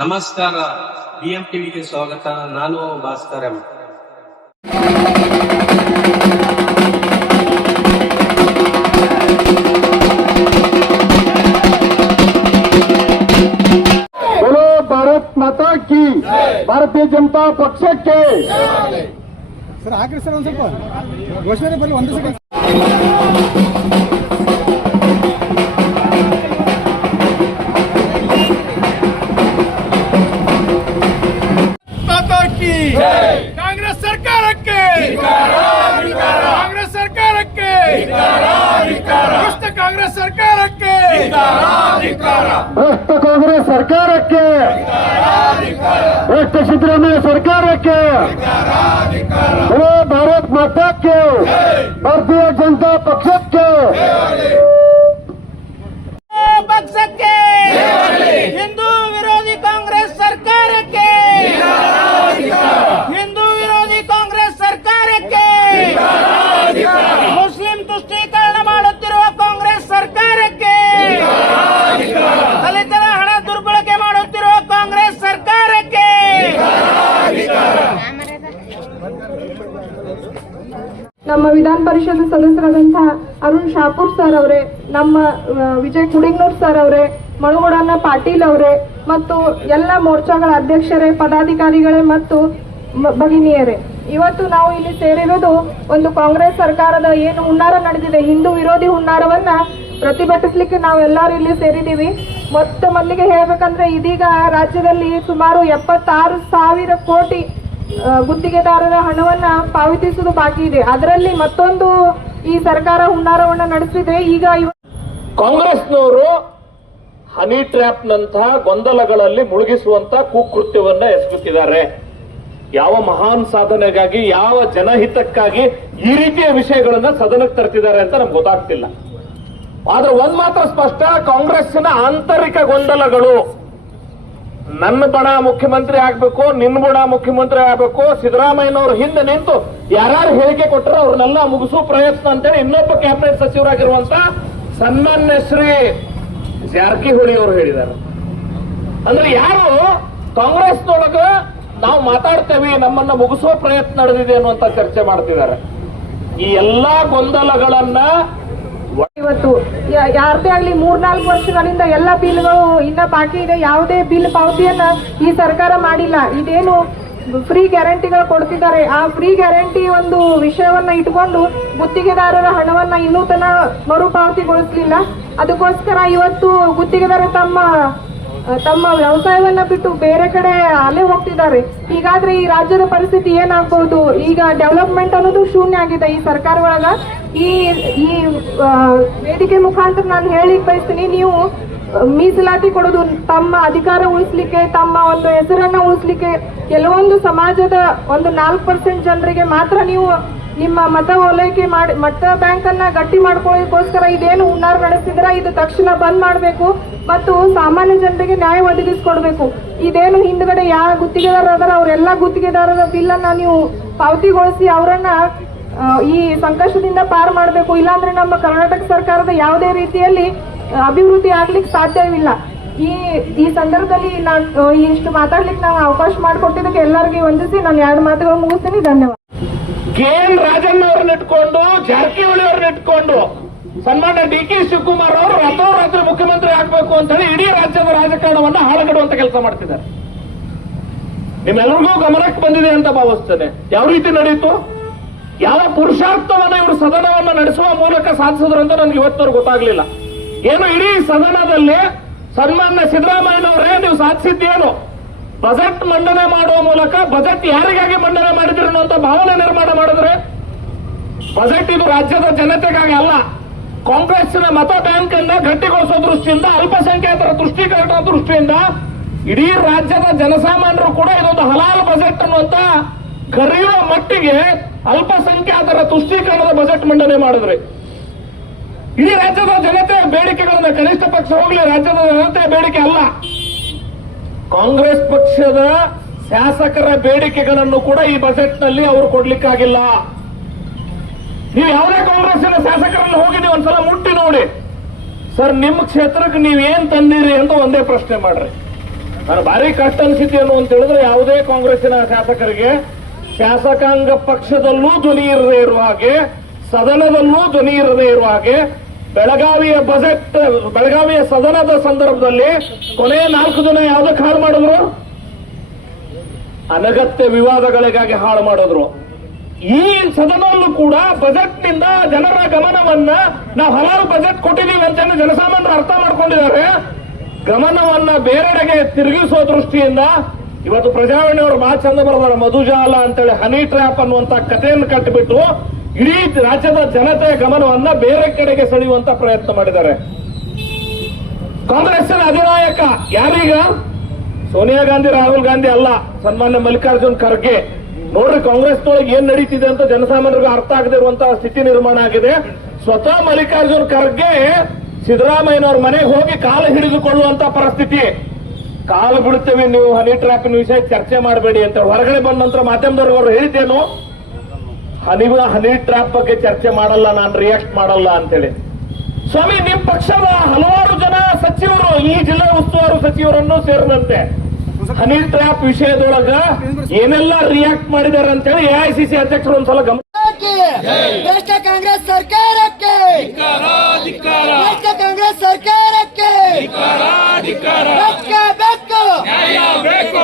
ನಮಸ್ಕಾರ ಬಿಎಂ ಟಿವಿಗೆ ಸ್ವಾಗತ ನಾನು ಭಾಸ್ಕರ್ ಎಂ बोलो भारत माता की ಭಾರತೀಯ ಜನತಾ ಪಕ್ಷಕ್ಕೆ ಸರ್ ಹಾಕ್ರಿ ಸರ್ ಒಂದು ಸ್ವಲ್ಪ ಘೋಷಣೆ ಬರಲಿ ಒಂದು ಸೆಕೆಂಡ್ भ्रष्ट कांग्रेस सरकार के भ्रष्ट सदराम सरकार के भारत माता के भारतीय जनता पक्ष के ನಮ್ಮ ವಿಧಾನ ಪರಿಷತ್ ಸದಸ್ಯರಾದಂತಹ ಅರುಣ್ ಶಾಪೂರ್ ಸರ್ ಅವರೇ, ನಮ್ಮ ವಿಜಯ್ ಕುಡಿಗ್ನೂರ್ ಸರ್ ಅವರೇ ಮಳುಗೋಡನ ಪಾಟೀಲ್ ಅವರೇ ಮತ್ತು ಎಲ್ಲ ಮೋರ್ಚಾಗಳ ಅಧ್ಯಕ್ಷರೇ, ಪದಾಧಿಕಾರಿಗಳೇ ಮತ್ತು ಭಗಿನಿಯರೇ. ಇವತ್ತು ನಾವು ಇಲ್ಲಿ ಸೇರಿರೋದು ಒಂದು ಕಾಂಗ್ರೆಸ್ ಸರ್ಕಾರದ ಏನು ಹುನ್ನಾರ ನಡೆದಿದೆ, ಹಿಂದೂ ವಿರೋಧಿ ಹುನ್ನಾರವನ್ನ ಪ್ರತಿಭಟಿಸ್ಲಿಕ್ಕೆ ನಾವೆಲ್ಲರೂ ಇಲ್ಲಿ ಸೇರಿದ್ದೀವಿ. ಮೊತ್ತ ಮೊದಲಿಗೆ ಹೇಳ್ಬೇಕಂದ್ರೆ ಇದೀಗ ರಾಜ್ಯದಲ್ಲಿ ಸುಮಾರು ಎಪ್ಪತ್ತಾರು ಸಾವಿರ ಕೋಟಿ ಗುತ್ತಿಗೆದಾರರ ಹಣವನ್ನ ಪಾವತಿಸುವುದು ಬಾಕಿ ಇದೆ. ಅದರಲ್ಲಿ ಮತ್ತೊಂದು ಈ ಸರ್ಕಾರ ಹುನ್ನಾರವನ್ನ ನಡೆಸಿದೆ ಈಗ ಕಾಂಗ್ರೆಸ್ನವರು ಹನಿ ಟ್ರ್ಯಾಪ್ ನಂತಹ ಗೊಂದಲಗಳಲ್ಲಿ ಮುಳುಗಿಸುವಂತ ಕುಕೃತ್ಯವನ್ನ ಎಸಗುತ್ತಿದ್ದಾರೆ. ಯಾವ ಮಹಾನ್ ಸಾಧನೆಗಾಗಿ, ಯಾವ ಜನಹಿತಕ್ಕಾಗಿ ಈ ರೀತಿಯ ವಿಷಯಗಳನ್ನ ಸದನಕ್ಕೆ ತರ್ತಿದ್ದಾರೆ ಅಂತ ನಮ್ಗೆ ಗೊತ್ತಾಗ್ತಿಲ್ಲ. ಆದ್ರೆ ಒಂದ್ ಮಾತ್ರ ಸ್ಪಷ್ಟ ಕಾಂಗ್ರೆಸ್ನ ಆಂತರಿಕ ಗೊಂದಲಗಳು ನನ್ನ ಬಣ ಮುಖ್ಯಮಂತ್ರಿ ಆಗ್ಬೇಕು ನಿನ್ನ ಬಣ ಮುಖ್ಯಮಂತ್ರಿ ಆಗ್ಬೇಕು, ಸಿದ್ದರಾಮಯ್ಯನವ್ರ ಹಿಂದೆ ನಿಂತು ಯಾರು ಹೇಳಿಕೆ ಕೊಟ್ಟರು ಅವ್ರನ್ನೆಲ್ಲ ಮುಗಿಸೋ ಪ್ರಯತ್ನ ಅಂತೇಳಿ ಇನ್ನೊಬ್ಬ ಕ್ಯಾಬಿನೆಟ್ ಸಚಿವರಾಗಿರುವಂತ ಸನ್ಮಾನ್ಯ ಶ್ರೀ ಜಾರಕಿಹೊಳಿ ಅವರು ಹೇಳಿದ್ದಾರೆ. ಅಂದ್ರೆ ಯಾರು ಕಾಂಗ್ರೆಸ್ನೊಳಗ ನಾವು ಮಾತಾಡ್ತೇವೆ, ನಮ್ಮನ್ನ ಮುಗಿಸೋ ಪ್ರಯತ್ನ ನಡೆದಿದೆ ಅನ್ನುವಂತ ಚರ್ಚೆ ಮಾಡ್ತಿದ್ದಾರೆ. ಈ ಎಲ್ಲಾ ಗೊಂದಲಗಳನ್ನ ಇವತ್ತು ಯಾರದೇ ಆಗಲಿ ಮೂರ್ನಾಲ್ಕು ವರ್ಷಗಳಿಂದ ಎಲ್ಲ ಬಿಲ್ಗಳು ಇನ್ನ ಬಾಕಿ ಇದೆ. ಯಾವುದೇ ಬಿಲ್ ಪಾವತಿಯನ್ನ ಈ ಸರ್ಕಾರ ಮಾಡಿಲ್ಲ. ಇದೇನು ಫ್ರೀ ಗ್ಯಾರಂಟಿಗಳು ಕೊಡ್ತಿದ್ದಾರೆ. ಆ ಫ್ರೀ ಗ್ಯಾರಂಟಿ ಒಂದು ವಿಷಯವನ್ನ ಇಟ್ಕೊಂಡು ಗುತ್ತಿಗೆದಾರರ ಹಣವನ್ನ ಇನ್ನೂ ತನ ಮರುಪಾವತಿಗೊಳಿಸಲಿಲ್ಲ. ಅದಕ್ಕೋಸ್ಕರ ಇವತ್ತು ಗುತ್ತಿಗೆದಾರ ತಮ್ಮ ತಮ್ಮ ವ್ಯವಸಾಯವನ್ನ ಬಿಟ್ಟು ಬೇರೆ ಕಡೆ ಅಲೆ ಹೋಗ್ತಿದ್ದಾರೆ. ಹೀಗಾದ್ರೆ ಈ ರಾಜ್ಯದ ಪರಿಸ್ಥಿತಿ ಏನಾಗ್ಬಹುದು ಈಗ ಡೆವಲಪ್ಮೆಂಟ್ ಅನ್ನೋದು ಶೂನ್ಯ ಆಗಿದೆ ಈ ಸರ್ಕಾರ ಒಳಗ. ಈ ಈ ವೇದಿಕೆ ಮುಖಾಂತರ ನಾನು ಹೇಳಿಕ್ ಬಯಸ್ತೀನಿ, ನೀವು ಮೀಸಲಾತಿ ಕೊಡೋದು ತಮ್ಮ ಅಧಿಕಾರ ಉಳಿಸ್ಲಿಕ್ಕೆ, ತಮ್ಮ ಒಂದು ಹೆಸರನ್ನ ಉಳಿಸ್ಲಿಕ್ಕೆ, ಕೆಲವೊಂದು ಸಮಾಜದ ಒಂದು ನಾಲ್ಕು ಪರ್ಸೆಂಟ್ ಜನರಿಗೆ ಮಾತ್ರ ನೀವು ನಿಮ್ಮ ಮತ ಓಲೈಕೆ ಮಾಡಿ, ಮತ ಬ್ಯಾಂಕ್ ಅನ್ನ ಗಟ್ಟಿ ಮಾಡ್ಕೊಳ್ಳೋದಕ್ಕೋಸ್ಕರ ಇದೇನು ಹುನ್ನಾರ ನಡೆಸಿದ್ರ ಇದು ತಕ್ಷಣ ಬಂದ್ ಮಾಡಬೇಕು ಮತ್ತು ಸಾಮಾನ್ಯ ಜನರಿಗೆ ನ್ಯಾಯ ಒದಗಿಸ್ಕೊಡ್ಬೇಕು. ಇದೇನು ಹಿಂದ್ಗಡೆ ಯಾವ ಗುತ್ತಿಗೆದಾರ ಅದಾರ, ಅವರೆಲ್ಲ ಗುತ್ತಿಗೆದಾರರ ಬಿಲ್ ಅನ್ನ ನೀವು ಪಾವತಿಗೊಳಿಸಿ ಅವರನ್ನ ಈ ಸಂಕಷ್ಟದಿಂದ ಪಾರು ಮಾಡಬೇಕು, ಇಲ್ಲಾಂದ್ರೆ ನಮ್ಮ ಕರ್ನಾಟಕ ಸರ್ಕಾರದ ಯಾವುದೇ ರೀತಿಯಲ್ಲಿ ಅಭಿವೃದ್ಧಿ ಆಗ್ಲಿಕ್ಕೆ ಸಾಧ್ಯವಿಲ್ಲ. ಈ ಈ ಸಂದರ್ಭದಲ್ಲಿ ನಾನು ಇಷ್ಟು ಮಾತಾಡ್ಲಿಕ್ಕೆ ನಾವು ಅವಕಾಶ ಮಾಡಿಕೊಟ್ಟಿದ್ದಕ್ಕೆ ಎಲ್ಲರಿಗೆ ವಂದಿಸಿ, ನಾನು ಎರಡು ಮಾತುಗಳು ಮುಗಿಸ್ತೀನಿ. ಧನ್ಯವಾದ. ಕೆ ಎನ್ ರಾಜಣ್ಣ ಅವ್ರನ್ನ ಇಟ್ಕೊಂಡು, ಜಾರಕಿಹೊಳಿ ಅವ್ರನ್ನ ಇಟ್ಕೊಂಡು, ಸನ್ಮಾನ್ಯ ಡಿ ಕೆ ಶಿವಕುಮಾರ್ ಅವರು ರಾತ್ರೋರಾತ್ರಿ ಮುಖ್ಯಮಂತ್ರಿ ಆಗ್ಬೇಕು ಅಂತ ಹೇಳಿ ಇಡೀ ರಾಜ್ಯದ ರಾಜಕಾರಣವನ್ನ ಹಾಳಗಡುವಂತ ಕೆಲಸ ಮಾಡ್ತಿದ್ದಾರೆ. ನಿಮ್ಮೆಲ್ಲರಿಗೂ ಗಮನಕ್ಕೆ ಬಂದಿದೆ ಅಂತ ಭಾವಿಸ್ತೇನೆ. ಯಾವ ರೀತಿ ನಡೀತು? ಯಾವ ಪುರುಷಾರ್ಥವನ್ನ ಇವರು ಸದನವನ್ನ ನಡೆಸುವ ಮೂಲಕ ಸಾಧಿಸಿದ್ರು ಅಂತ ನನಗೆ ಇವತ್ತವರೆಗೂ ಗೊತ್ತಾಗ್ಲಿಲ್ಲ. ಏನು ಇಡೀ ಸದನದಲ್ಲಿ ಸನ್ಮಾನ್ಯ ಸಿದ್ದರಾಮಯ್ಯನವರೇ ನೀವು ಸಾಧಿಸಿದ್ದೇನು? ಬಜೆಟ್ ಮಂಡನೆ ಮಾಡುವ ಮೂಲಕ ಬಜೆಟ್ ಯಾರಿಗಾಗಿ ಮಂಡನೆ ಮಾಡಿದ್ರಿ ಅನ್ನುವಂತ ಭಾವನೆ ನಿರ್ಮಾಣ ಮಾಡಿದ್ರೆ? ಬಜೆಟ್ ಇದು ರಾಜ್ಯದ ಜನತೆಗಾಗಿ ಅಲ್ಲ. ಕಾಂಗ್ರೆಸ್ನ ಮತ ಬ್ಯಾಂಕ್ ಅನ್ನ ಗಟ್ಟಿಗೊಳಿಸೋ ದೃಷ್ಟಿಯಿಂದ, ಅಲ್ಪಸಂಖ್ಯಾತರ ದೃಷ್ಟೀಕರಣ ದೃಷ್ಟಿಯಿಂದ ಇಡೀ ರಾಜ್ಯದ ಜನಸಾಮಾನ್ಯರು ಕೂಡ ಇದೊಂದು ಹಲಾಲ್ ಬಜೆಟ್ ಅನ್ನುವಂತ ಕರೆಯುವ ಮಟ್ಟಿಗೆ ಅಲ್ಪಸಂಖ್ಯಾತರ ತುಷ್ಟೀಕರಣದ ಬಜೆಟ್ ಮಂಡನೆ ಮಾಡಿದ್ರಿ. ಇಡೀ ರಾಜ್ಯದ ಜನತೆ ಬೇಡಿಕೆಗಳನ್ನ ಕನಿಷ್ಠ ಪಕ್ಷ ಹೋಗ್ಲಿ, ರಾಜ್ಯದ ಜನತೆ ಬೇಡಿಕೆ ಅಲ್ಲ. ಕಾಂಗ್ರೆಸ್ ಪಕ್ಷದ ಶಾಸಕರ ಬೇಡಿಕೆಗಳನ್ನು ಕೂಡ ಈ ಬಜೆಟ್ನಲ್ಲಿ ಅವರು ಕೊಡ್ಲಿಕ್ಕಾಗಿಲ್ಲ. ನೀವು ಯಾವುದೇ ಕಾಂಗ್ರೆಸ್ಸಿನ ಶಾಸಕರನ್ನು ಹೋಗಿ ನೀವು ಒಂದ್ಸಲ ಮುಟ್ಟಿ ನೋಡಿ. ಸರ್, ನಿಮ್ಮ ಕ್ಷೇತ್ರಕ್ಕೆ ನೀವು ತಂದಿರಿ ಅಂತ ಒಂದೇ ಪ್ರಶ್ನೆ ಮಾಡ್ರಿ. ನಾನು ಭಾರಿ ಕಷ್ಟ ಅನ್ಸಿದ್ದೆ ಅನ್ನೋ ಅಂತ ಹೇಳಿದ್ರೆ ಯಾವುದೇ ಕಾಂಗ್ರೆಸ್ಸಿನ ಶಾಸಕರಿಗೆ ಶಾಸಕಾಂಗ ಪಕ್ಷದಲ್ಲೂ ಧ್ವನಿ ಇರದೇ ಇರುವ ಹಾಗೆ, ಸದನದಲ್ಲೂ ಧ್ವನಿ ಇರದೇ ಇರುವ ಹಾಗೆ, ಬೆಳಗಾವಿಯ ಬಜೆಟ್, ಬೆಳಗಾವಿಯ ಸದನದ ಸಂದರ್ಭದಲ್ಲಿ ಕೊನೆಯ ನಾಲ್ಕು ದಿನ ಯಾವುದಕ್ಕೆ ಹಾಳು ಮಾಡಿದ್ರು? ಅನಗತ್ಯ ವಿವಾದಗಳಿಗಾಗಿ ಹಾಳು ಮಾಡಿದ್ರು. ಈ ಸದನಲ್ಲೂ ಕೂಡ ಬಜೆಟ್ನಿಂದ ಜನರ ಗಮನವನ್ನ ನಾವು ಹಲವಾರು ಬಜೆಟ್ ಕೊಟ್ಟಿದ್ದೀವಿ ಅಂತ ಜನಸಾಮಾನ್ಯರು ಅರ್ಥ ಮಾಡ್ಕೊಂಡಿದ್ದಾರೆ. ಗಮನವನ್ನ ಬೇರೆಡೆಗೆ ತಿರುಗಿಸುವ ದೃಷ್ಟಿಯಿಂದ ಇವತ್ತು ಪ್ರಜಾವಾಣಿಯವರು ಬಹಳ ಚಂದ ಬರ್ತಾರೆ ಮಧುಜಾಲ ಅಂತೇಳಿ ಹನಿ ಟ್ರ್ಯಾಪ್ ಅನ್ನುವಂತ ಕಥೆಯನ್ನು ಕಟ್ಟಿಬಿಟ್ಟು ಇಡೀ ರಾಜ್ಯದ ಜನತೆಯ ಗಮನವನ್ನ ಬೇರೆ ಕಡೆಗೆ ಸೆಳೆಯುವಂತ ಪ್ರಯತ್ನ ಮಾಡಿದ್ದಾರೆ. ಕಾಂಗ್ರೆಸ್ಸಿನ ಅಧಿನಾಯಕ ಯಾರೀಗ? ಸೋನಿಯಾ ಗಾಂಧಿ, ರಾಹುಲ್ ಗಾಂಧಿ ಅಲ್ಲ, ಸನ್ಮಾನ್ಯ ಮಲ್ಲಿಕಾರ್ಜುನ್ ಖರ್ಗೆ. ನೋಡ್ರಿ ಕಾಂಗ್ರೆಸ್ನೊಳಗೆ ಏನ್ ನಡೀತಿದೆ ಅಂತ ಜನಸಾಮಾನ್ಯರಿಗೂ ಅರ್ಥ ಆಗದಿರುವಂತಹ ಸ್ಥಿತಿ ನಿರ್ಮಾಣ ಆಗಿದೆ. ಸ್ವತಃ ಮಲ್ಲಿಕಾರ್ಜುನ್ ಖರ್ಗೆ ಸಿದ್ದರಾಮಯ್ಯನವ್ರ ಮನೆಗೆ ಹೋಗಿ ಕಾಲು ಹಿಡಿದುಕೊಳ್ಳುವಂತ ಪರಿಸ್ಥಿತಿ. ಕಾಲು ಬಿಡುತ್ತೇವೆ ನೀವು ಹನಿ ಟ್ರ್ಯಾಪಿನ ವಿಷಯ ಚರ್ಚೆ ಮಾಡಬೇಡಿ ಅಂತ ಹೊರಗಡೆ ಬಂದ ನಂತರ ಮಾಧ್ಯಮದವರು ಅವರು ಹೇಳಿದ್ದೇನು? ಹನಿ ಹನಿ ಟ್ರ್ಯಾಪ್ ಬಗ್ಗೆ ಚರ್ಚೆ ಮಾಡಲ್ಲ ನಾನು ರಿಯಾಕ್ಟ್ ಮಾಡಲ್ಲ ಅಂತೇಳಿ. ಸ್ವಾಮಿ ನಿಮ್ ಪಕ್ಷದ ಹಲವಾರು ಜನ ಸಚಿವರು ಈ ಜಿಲ್ಲಾ ಉಸ್ತುವಾರಿ ಸಚಿವರನ್ನು ಸೇರಿದಂತೆ ಹನಿ ಟ್ರ್ಯಾಪ್ ವಿಷಯದೊಳಗ ಏನೆಲ್ಲ ರಿಯಾಕ್ಟ್ ಮಾಡಿದ್ದಾರೆ ಅಂತೇಳಿ ಎಐಸಿಸಿ ಅಧ್ಯಕ್ಷರು ಒಂದ್ಸಲ ಗಮನ ಭ್ರಷ್ಟ ಕಾಂಗ್ರೆಸ್ ಸರ್ಕಾರಕ್ಕೆ. ಭ್ರಷ್ಟ ಕಾಂಗ್ರೆಸ್ ಸರ್ಕಾರಕ್ಕೆ. ಬೇಕು